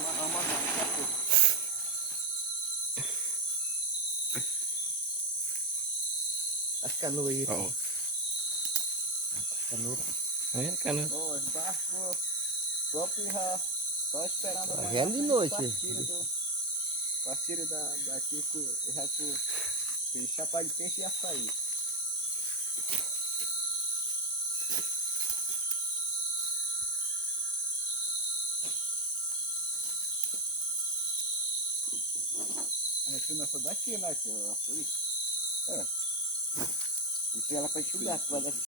pra amarrar daqui a pouco. As canoas aí. Ó. Canoa. É, canoa. Ó, os barcos próprios já só esperando Tá nós vendo na de frente noite. partilha daqui já com chapa de peixe e açaí. A filma só daqui, né? É. E se ela pra enxugar, tu vai daqui.